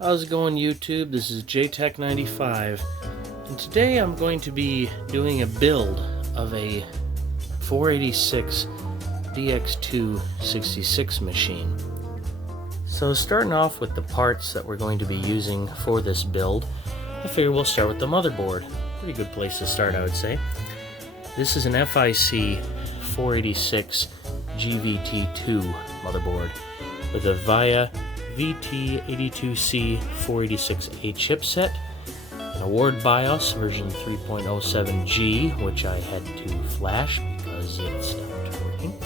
How's it going, YouTube? This is JTech95, and today I'm going to be doing a build of a 486DX2-66 machine. So starting off with the parts that we're going to be using for this build, I figure we'll start with the motherboard. Pretty good place to start, I would say. This is an FIC 486 GVT2 motherboard with a VIA VT82C486A chipset, an Award BIOS version 3.07G, which I had to flash because it stopped working,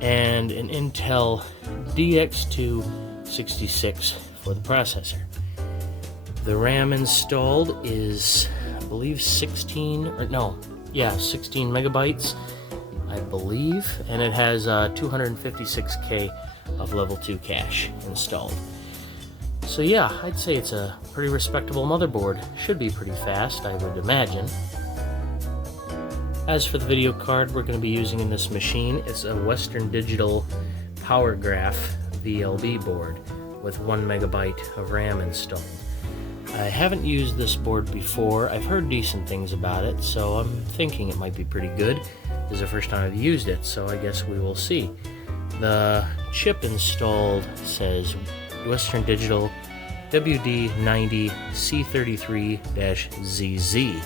and an Intel DX2-66 for the processor. The RAM installed is, I believe, 16 megabytes, I believe, and it has 256K of level 2 cache installed. So yeah, I'd say it's a pretty respectable motherboard. Should be pretty fast, I would imagine. As for the video card we're going to be using in this machine, it's a Western Digital POWERGRAPH VLB board with 1 megabyte of RAM installed. I haven't used this board before. I've heard decent things about it, so I'm thinking it might be pretty good. This is the first time I've used it, so I guess we will see. The chip installed says Western Digital WD90C33-ZZ.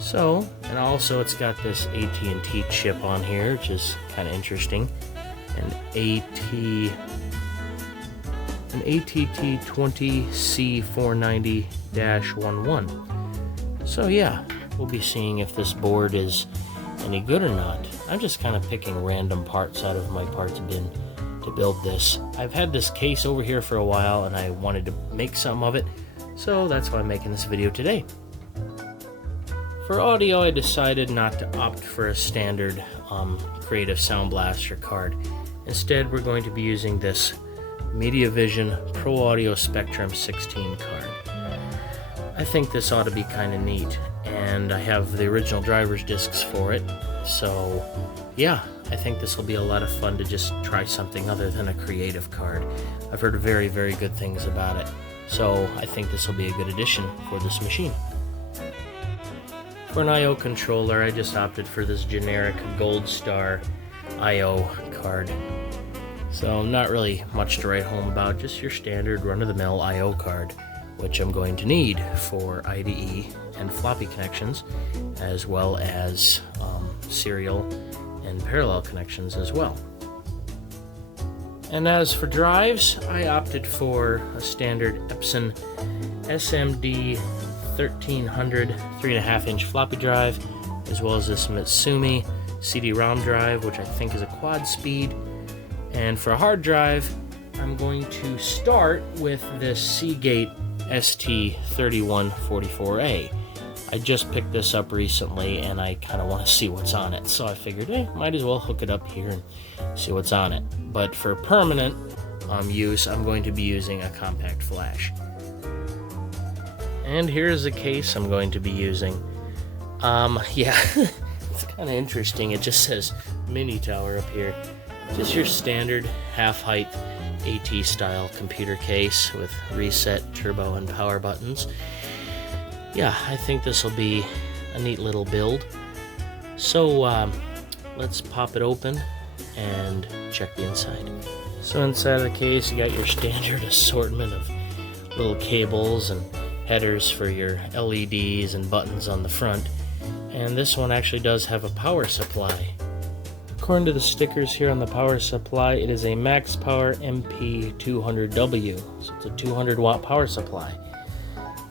So, and also it's got this AT&T chip on here, which is kind of interesting. An ATT20C490-11. So yeah, we'll be seeing if this board is any good or not. I'm just kind of picking random parts out of my parts bin to build this. I've had this case over here for a while and I wanted to make some of it, so that's why I'm making this video today. For audio, I decided not to opt for a standard Creative Sound Blaster card. Instead, we're going to be using this MediaVision Pro Audio Spectrum 16 card. I think this ought to be kind of neat, and I have the original driver's discs for it, so yeah, I think this will be a lot of fun to just try something other than a creative card. I've heard very, very good things about it, so I think this will be a good addition for this machine. For an I/O controller, I just opted for this generic Gold Star I/O card. So not really much to write home about, just your standard run-of-the-mill I/O card, which I'm going to need for IDE and floppy connections, as well as serial and parallel connections as well. And as for drives, I opted for a standard Epson SMD 1300 3.5-inch floppy drive, as well as this Mitsumi cd-rom drive, which I think is a quad speed. And for a hard drive, I'm going to start with this Seagate ST3144A. I just picked this up recently and I kind of want to see what's on it, so I figured, hey, might as well hook it up here and see what's on it. But for permanent use, I'm going to be using a compact flash. And here's the case I'm going to be using. Yeah, it's kind of interesting. It just says Mini Tower up here. Just your standard half-height AT style computer case with reset, turbo, and power buttons. Yeah, I think this will be a neat little build. So let's pop it open and check the inside. So inside of the case, you got your standard assortment of little cables and headers for your LEDs and buttons on the front. And this one actually does have a power supply. According to the stickers here on the power supply, it is a Max Power MP200W, so it's a 200 watt power supply.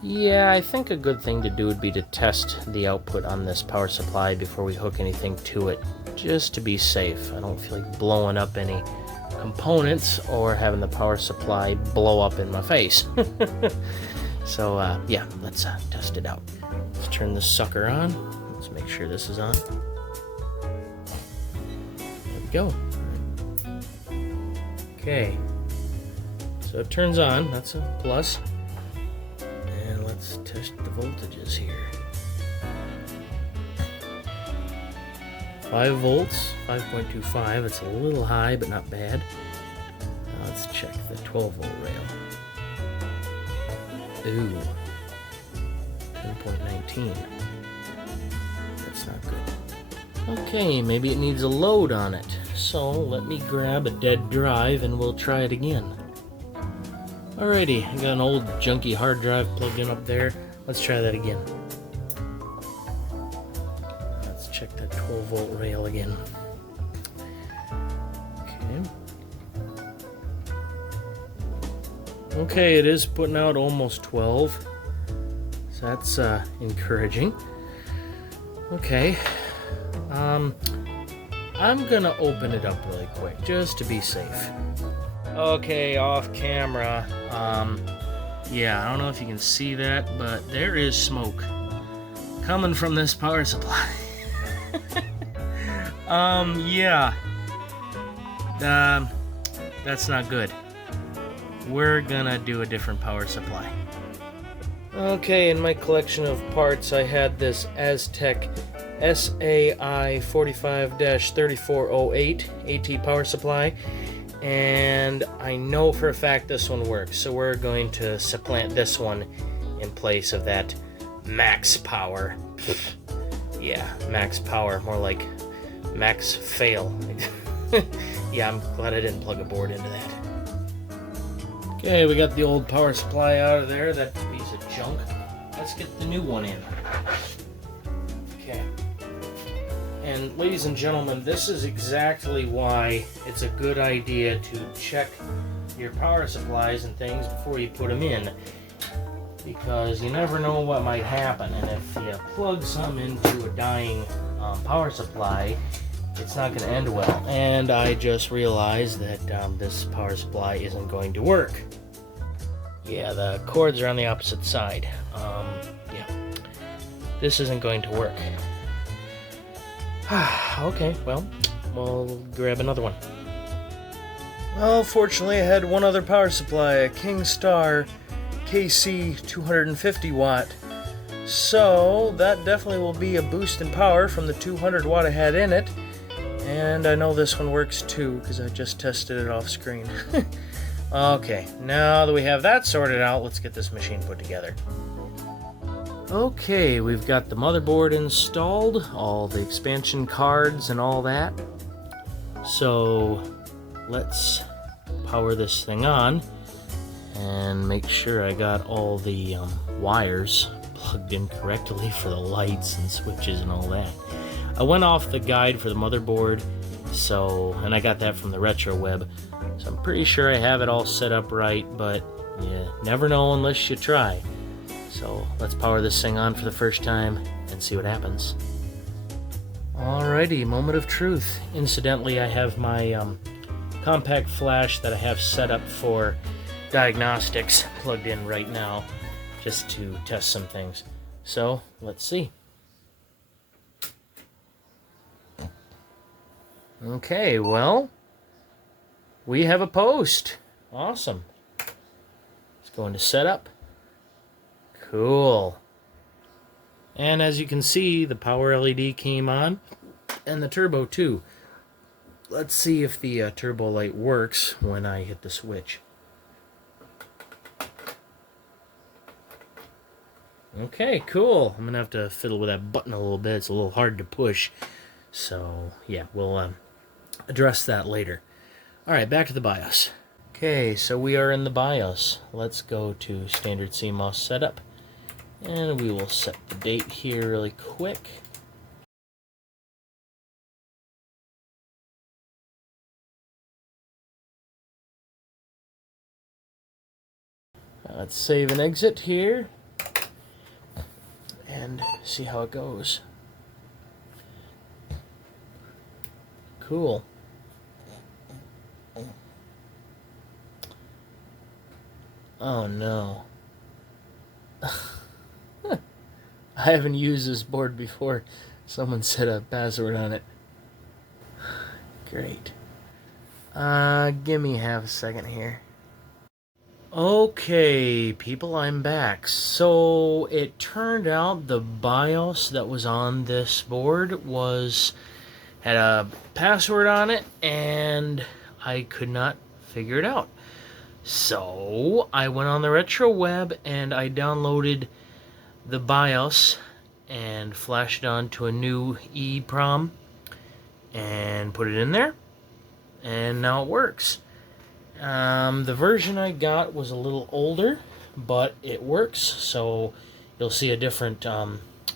Yeah, I think a good thing to do would be to test the output on this power supply before we hook anything to it, just to be safe. I don't feel like blowing up any components or having the power supply blow up in my face. So yeah, let's test it out. Let's turn this sucker on. Let's make sure this is on. Go. Okay, so it turns on, that's a plus, and let's test the voltages here. 5 volts, 5.25, it's a little high but not bad. Now let's check the 12 volt rail. Ooh. 10.19. That's not good. Okay, maybe it needs a load on it. So let me grab a dead drive and we'll try it again. Alrighty, I got an old junky hard drive plugged in up there. Let's try that again. Let's check that 12-volt rail again. Okay, it is putting out almost 12. So that's encouraging. Okay. I'm gonna open it up really quick, just to be safe. Okay, off camera. Yeah, I don't know if you can see that, but there is smoke coming from this power supply. Yeah. That's not good. We're gonna do a different power supply. Okay, in my collection of parts, I had this Aztec SAI 45-3408 AT power supply, and I know for a fact this one works, so we're going to supplant this one in place of that max power. Yeah, max power, more like max fail. Yeah, I'm glad I didn't plug a board into that. Okay, we got the old power supply out of there, that piece of junk. Let's get the new one in. Okay. And ladies and gentlemen, this is exactly why it's a good idea to check your power supplies and things before you put them in. Because you never know what might happen, and if you plug some into a dying power supply, it's not going to end well. And I just realized that this power supply isn't going to work. Yeah, the cords are on the opposite side. Yeah, this isn't going to work. Okay, well, we'll grab another one. Well, fortunately I had one other power supply, a Kingstar KC 250 watt. So that definitely will be a boost in power from the 200 watt I had in it. And I know this one works too, because I just tested it off screen. Okay, now that we have that sorted out, let's get this machine put together. Okay, we've got the motherboard installed, all the expansion cards and all that. So let's power this thing on and make sure I got all the wires plugged in correctly for the lights and switches and all that. I went off the guide for the motherboard, and I got that from the retro web, so I'm pretty sure I have it all set up right, but you never know unless you try. So let's power this thing on for the first time and see what happens. Alrighty, moment of truth. Incidentally, I have my compact flash that I have set up for diagnostics plugged in right now, just to test some things. So let's see. Okay, well, we have a post. Awesome. Let's go into setup. Cool. And as you can see, the power LED came on, and the turbo too. Let's see if the turbo light works when I hit the switch. Okay, cool. I'm gonna have to fiddle with that button a little bit. It's a little hard to push. So, yeah, we'll address that later. Alright, back to the BIOS. Okay, so we are in the BIOS. Let's go to standard CMOS setup. And we will set the date here really quick. Let's save and exit here. And see how it goes. Cool. Oh no. I haven't used this board before. Someone set a password on it. Great. Give me half a second here. Okay, people, I'm back. So it turned out the BIOS that was on this board had a password on it, and I could not figure it out. So I went on the retro web and I downloaded the BIOS and flashed it onto a new EEPROM and put it in there, and now it works. The version I got was a little older, but it works, so you'll see a different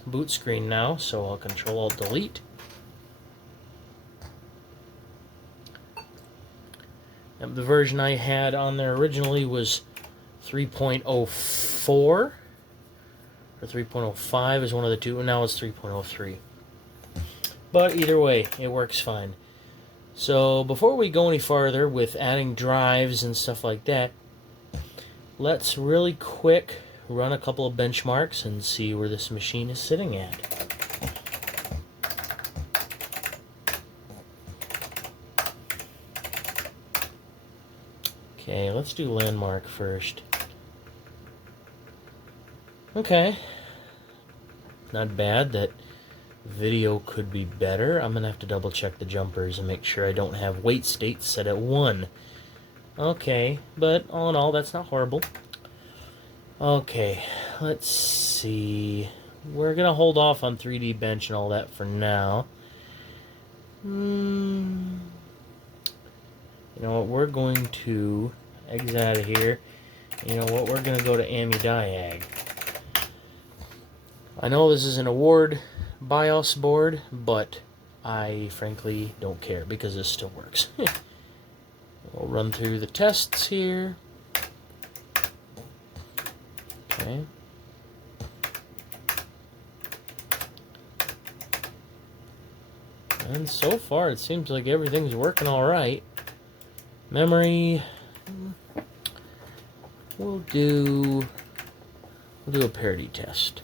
boot screen now, so I'll Control-Alt-Delete. The version I had on there originally was 3.04, or 3.05 is one of the two, and now it's 3.03. But either way, it works fine. So before we go any farther with adding drives and stuff like that, let's really quick run a couple of benchmarks and see where this machine is sitting at. Okay, let's do landmark first. Okay, not bad. That video could be better. I'm gonna have to double check the jumpers and make sure I don't have wait state set at 1. Okay, but all in all, that's not horrible. Okay, let's see. We're gonna hold off on 3D bench and all that for now. You know what, we're going to exit out of here. You know what, we're going to go to AmiDiag. I know this is an award BIOS board, but I frankly don't care because this still works. We'll run through the tests here. Okay. And so far it seems like everything's working alright. Memory, we'll do a parity test.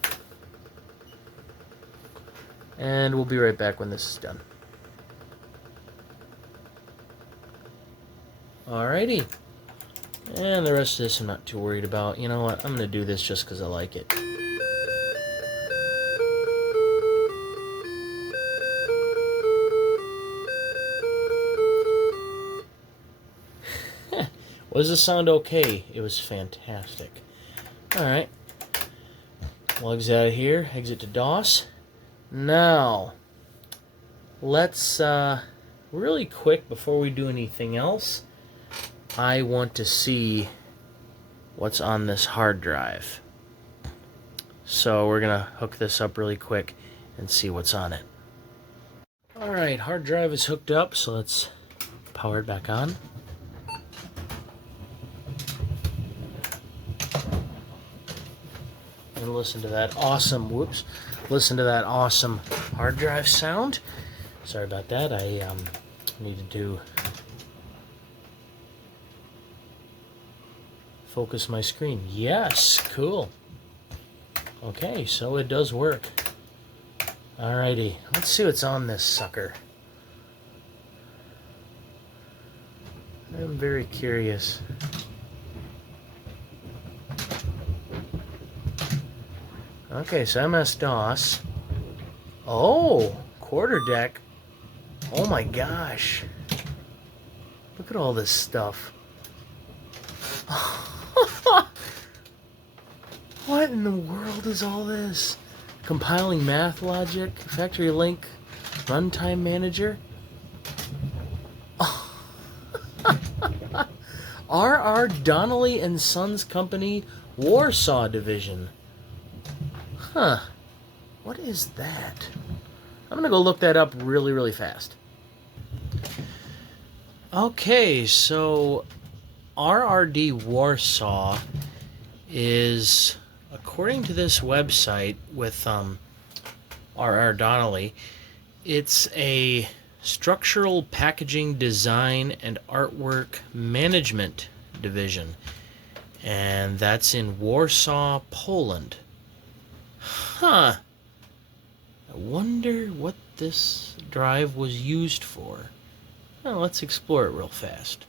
And we'll be right back when this is done. Alrighty. And the rest of this I'm not too worried about. You know what, I'm going to do this just because I like it. Was the sound okay? It was fantastic. Alright. We'll exit out of here. Exit to DOS. Now, let's, really quick, before we do anything else, I want to see what's on this hard drive. So we're going to hook this up really quick and see what's on it. Alright, hard drive is hooked up, so let's power it back on. And listen to that awesome, listen to that awesome hard drive sound. Sorry about that, I needed to focus my screen. Yes, cool. Okay, so it does work. Alrighty, let's see what's on this sucker. I'm very curious. Okay, so MS-DOS. Oh, quarter deck. Oh my gosh. Look at all this stuff. What in the world is all this? Compiling math logic, factory link, runtime manager. R.R. Donnelly and Sons Company, Warsaw Division. Huh. What is that? I'm going to go look that up really, really fast. Okay, so RRD Warsaw is, according to this website with R.R. Donnelly, it's a structural packaging design and artwork management division. And that's in Warsaw, Poland. Huh. I wonder what this drive was used for. Well, let's explore it real fast.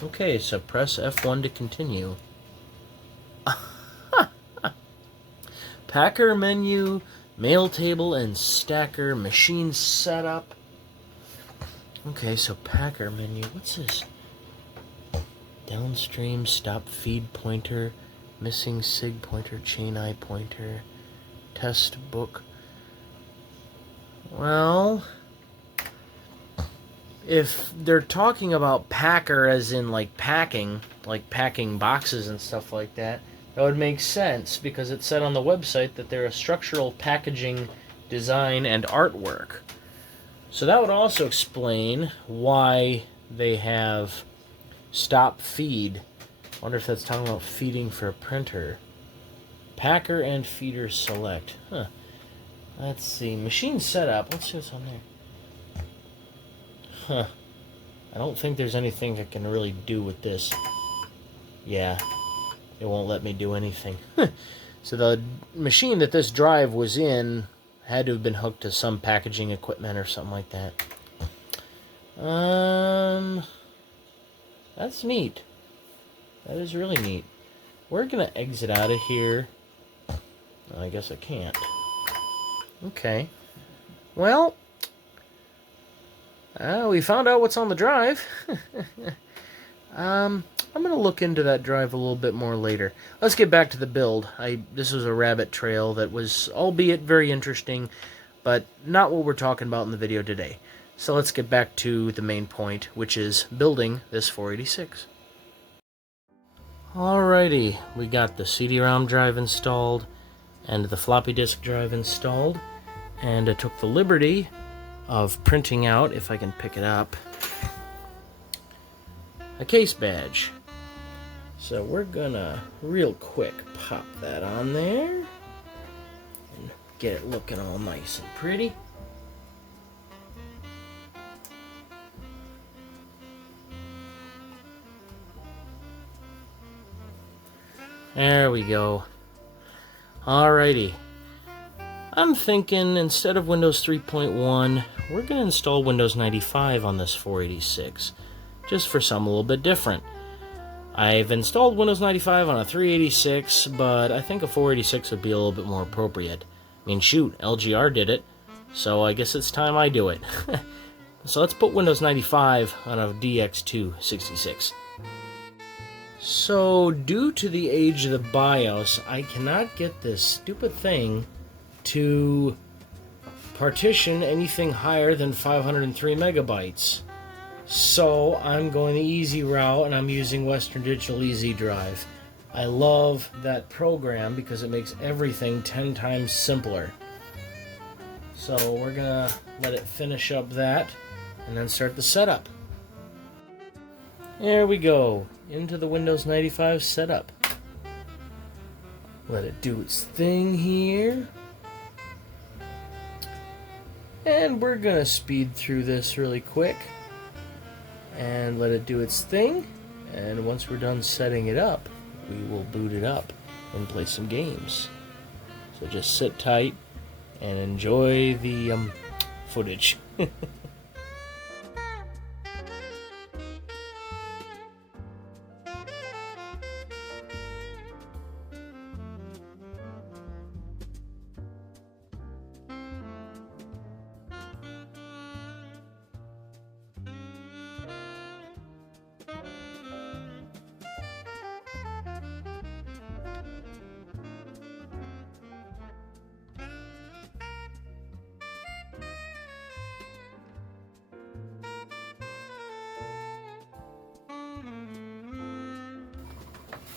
Okay, so press F1 to continue. Packer menu, mail table, and stacker, machine setup. Okay, so Packer menu, what's this? Downstream stop feed pointer, missing sig pointer, chain eye pointer, test book. Well, if they're talking about packer as in like packing boxes and stuff like that, that would make sense because it said on the website that they're a structural packaging design and artwork. So that would also explain why they have stop feed. I wonder if that's talking about feeding for a printer. Packer and feeder select. Huh. Let's see. Machine setup. Let's see what's on there. Huh. I don't think there's anything I can really do with this. Yeah. It won't let me do anything. So the machine that this drive was in had to have been hooked to some packaging equipment or something like that. That's neat. That is really neat. We're gonna exit out of here. I guess I can't. Okay. Well, we found out what's on the drive. I'm going to look into that drive a little bit more later. Let's get back to the build. This was a rabbit trail that was, albeit very interesting, but not what we're talking about in the video today. So let's get back to the main point, which is building this 486. Alrighty, we got the cd-rom drive installed and the floppy disk drive installed, and I took the liberty of printing out, if I can pick it up, a case badge. So we're gonna real quick pop that on there and get it looking all nice and pretty. There we go. Alrighty. I'm thinking instead of Windows 3.1, we're going to install Windows 95 on this 486, just for something a little bit different. I've installed Windows 95 on a 386, but I think a 486 would be a little bit more appropriate. I mean, shoot, LGR did it, so I guess it's time I do it. So let's put Windows 95 on a DX2-66. So, due to the age of the BIOS, I cannot get this stupid thing to partition anything higher than 503 megabytes. So I'm going the easy route and I'm using Western Digital Easy Drive. I love that program because it makes everything 10 times simpler. So we're gonna let it finish up that and then start the setup. There we go, into the Windows 95 setup. Let it do its thing here. And we're gonna speed through this really quick and let it do its thing. And once we're done setting it up, we will boot it up and play some games. So just sit tight and enjoy the footage.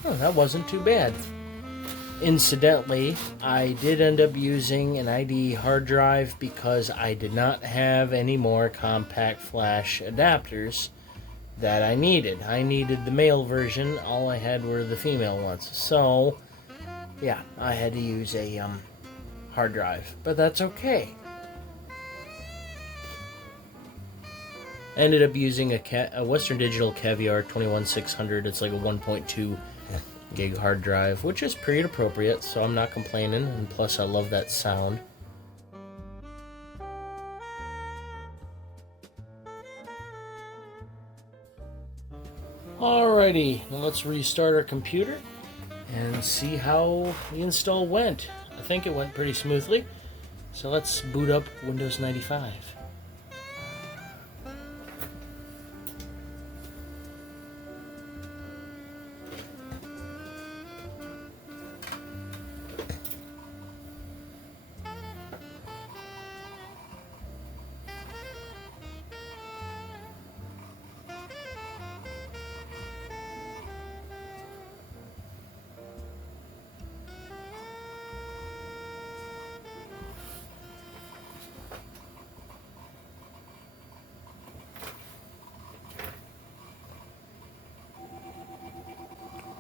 Oh, that wasn't too bad. Incidentally, I did end up using an ID hard drive because I did not have any more compact flash adapters that I needed. I needed the male version, all I had were the female ones. So, yeah, I had to use a hard drive, but that's okay. Ended up using a Western Digital Caviar 21600. It's like a 1.2 gig hard drive, which is pretty appropriate, so I'm not complaining, and plus I love that sound. Alrighty, well, let's restart our computer and see how the install went. I think it went pretty smoothly, so let's boot up Windows 95.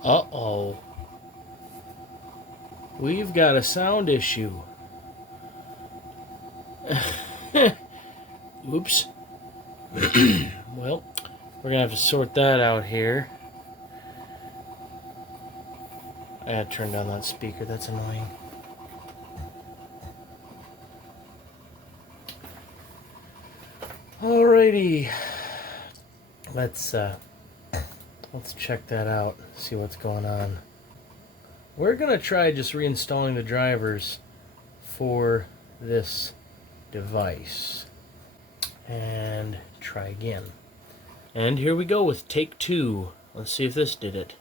Uh-oh. We've got a sound issue. Oops. Well, we're gonna have to sort that out here. I gotta turn down that speaker, that's annoying. Alrighty. Let's check that out, see what's going on. We're gonna try just reinstalling the drivers for this device and try again. And here we go with take 2. Let's see if this did it.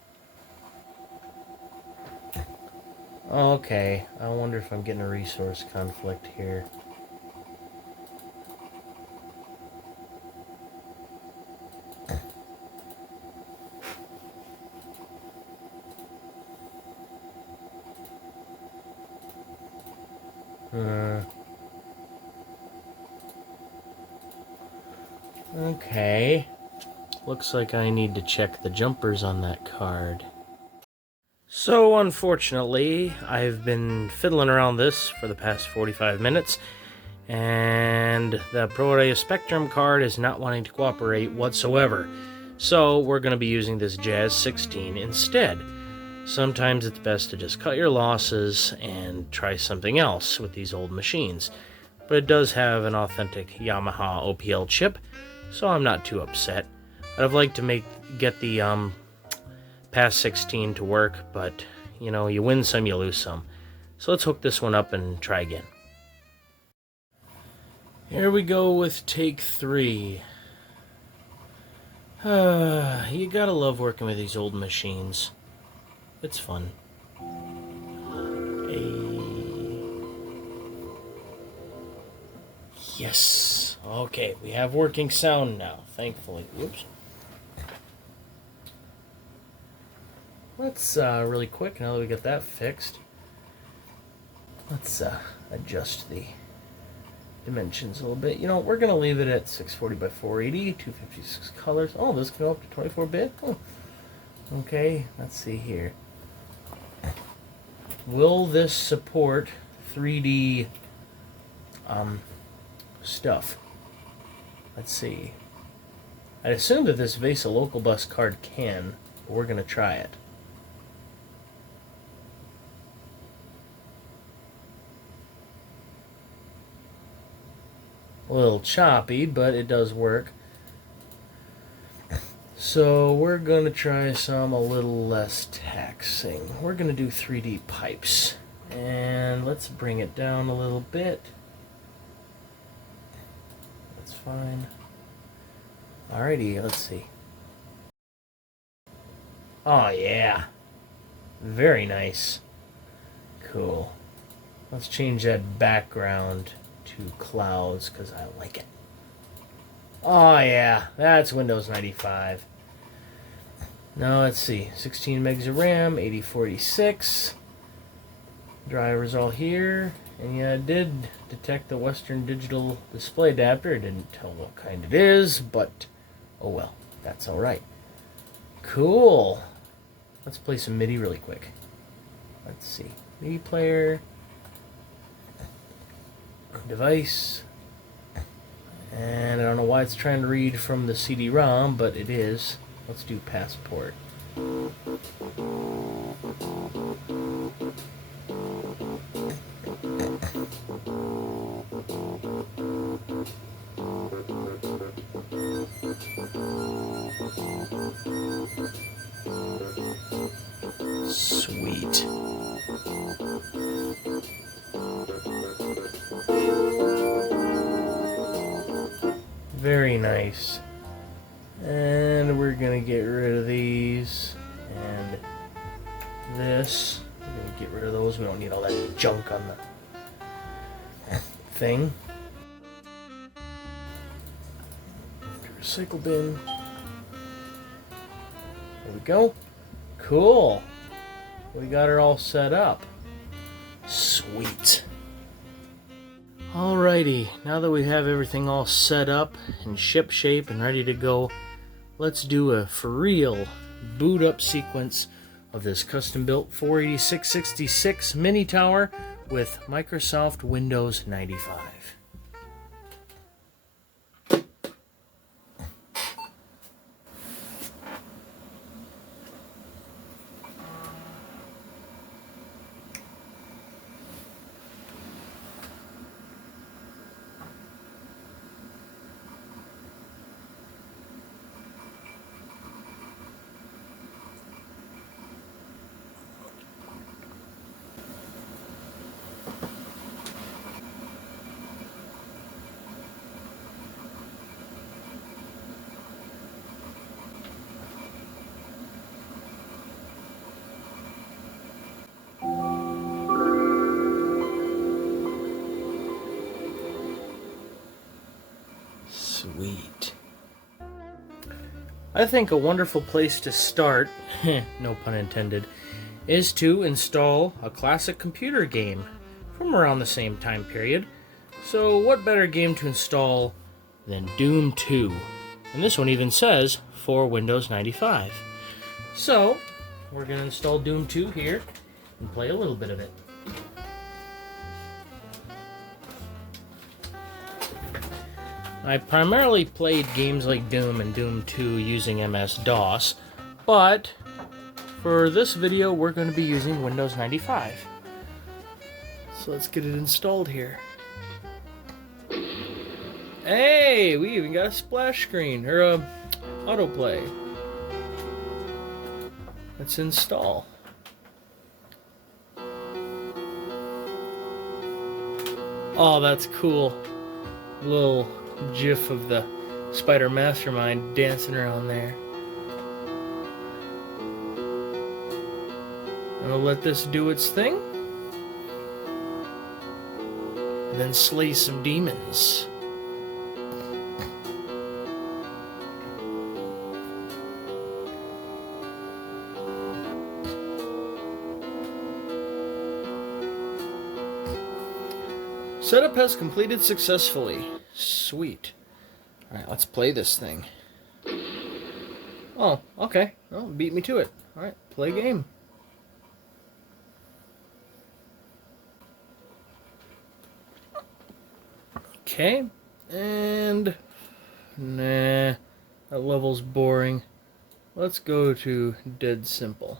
Okay, I wonder if I'm getting a resource conflict here. Okay. Looks like I need to check the jumpers on that card. So, unfortunately, I've been fiddling around this for the past 45 minutes, and the ProAudio Spectrum card is not wanting to cooperate whatsoever. So, we're going to be using this Jazz 16 instead. Sometimes it's best to just cut your losses and try something else with these old machines. But it does have an authentic Yamaha OPL chip, so I'm not too upset. I'd like to get the Pass 16 to work, but you know, you win some, you lose some. So let's hook this one up and try again. Here we go with take 3. You gotta love working with these old machines. It's fun. Yes. Okay, we have working sound now, thankfully. Whoops. Let's, really quick, now that we got that fixed, let's, adjust the dimensions a little bit. You know, we're going to leave it at 640 by 480, 256 colors. Oh, this can go up to 24-bit? Oh. Okay, let's see here. Will this support 3D, stuff? Let's see. I'd assume that this VESA local bus card can, but we're going to try it. A little choppy, but it does work. So we're going to try some a little less taxing. We're going to do 3D pipes. And let's bring it down a little bit. That's fine. Alrighty, let's see. Oh yeah. Very nice. Cool. Let's change that background to clouds because I like it. Oh yeah, that's Windows 95. Now let's see, 16 megs of RAM, 8046. Drivers all here, and yeah, it did detect the Western Digital Display Adapter. It didn't tell what kind it is, but oh well, that's alright. Cool. Let's play some MIDI really quick. Let's see, MIDI player, device, and I don't know why it's trying to read from the cd-rom, but it is. Let's do passport. Sweet. Very nice. And we're gonna get rid of these and this. We're gonna get rid of those. We don't need all that junk on the thing. Recycle bin. There we go. Cool. We got her all set up. Sweet. Alrighty, now that we have everything all set up and ship shape and ready to go, let's do a for real boot up sequence of of this custom-built 486-66 mini tower with Microsoft Windows 95. Sweet. I think a wonderful place to start, no pun intended, is to install a classic computer game from around the same time period. So what better game to install than Doom 2? And this one even says for Windows 95. So we're going to install Doom 2 here and play a little bit of it. I primarily played games like Doom and Doom 2 using MS-DOS, but for this video we're going to be using Windows 95. So let's get it installed here. Hey, we even got a splash screen, or a autoplay. Let's install. Oh, that's cool. Little GIF of the Spider Mastermind dancing around there. I'm gonna let this do its thing, and then slay some demons. Setup has completed successfully. Sweet. Alright, let's play this thing. Oh, okay. Oh, beat me to it. Alright, play game. Okay. And... nah. That level's boring. Let's go to Dead Simple.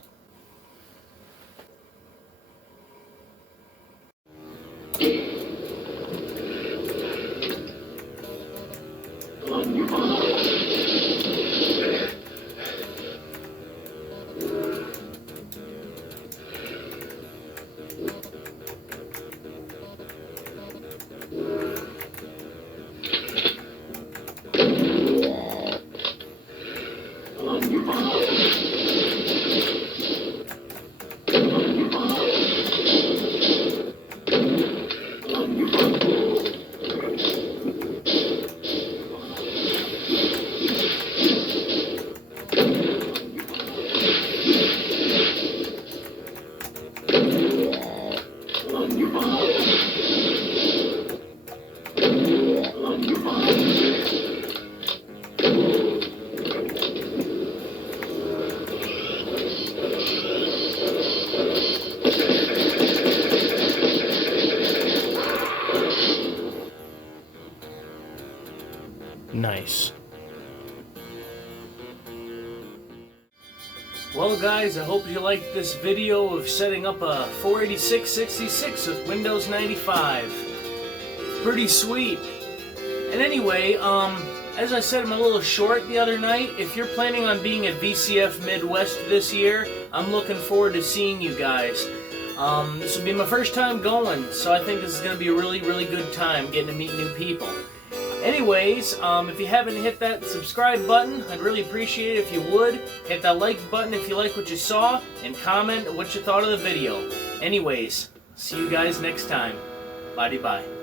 Nice. Well guys, I hope you liked this video of setting up a 486-66 with Windows 95. Pretty sweet. And anyway, as I said in my little short the other night, if you're planning on being at VCF Midwest this year, I'm looking forward to seeing you guys. This will be my first time going, so I think this is going to be a really, really good time getting to meet new people. Anyways, if you haven't hit that subscribe button, I'd really appreciate it if you would. Hit that like button if you like what you saw, and comment what you thought of the video. Anyways, see you guys next time. Bye-bye.